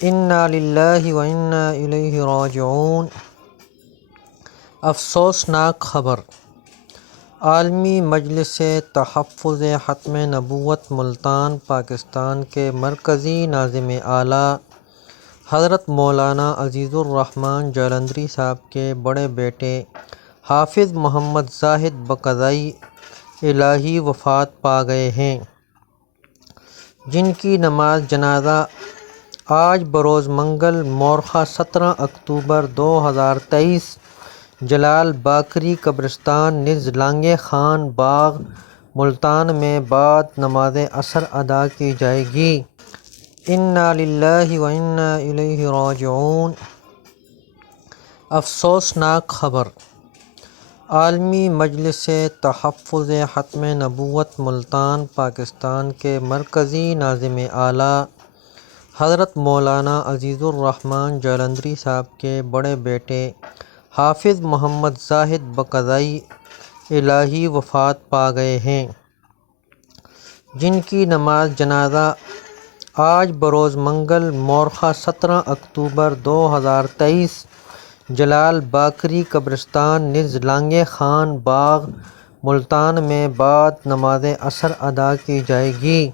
انا للہ و انا الیہ راجعون۔ افسوسناک خبر، عالمی مجلس تحفظ ختم نبوت ملتان پاکستان کے مرکزی ناظم اعلیٰ حضرت مولانا عزیز الرحمن جالندھری صاحب کے بڑے بیٹے حافظ محمد زاہد بقضائے الہی وفات پا گئے ہیں، جن کی نماز جنازہ آج بروز منگل مورخہ 17 اکتوبر 2023 جلال باقری قبرستان نز لانگے خان باغ ملتان میں بعد نماز عصر ادا کی جائے گی۔ انا للہ و انا الیہ راجعون۔ افسوسناک خبر، عالمی مجلس تحفظ ختم نبوت ملتان پاکستان کے مرکزی ناظم اعلیٰ حضرت مولانا عزیز الرحمن جالندھری صاحب کے بڑے بیٹے حافظ محمد زاہد بقضائے الہی وفات پا گئے ہیں، جن کی نماز جنازہ آج بروز منگل مورخہ 17 اکتوبر 2023 جلال باقری قبرستان نز لانگے خان باغ ملتان میں بعد نماز عصر ادا کی جائے گی۔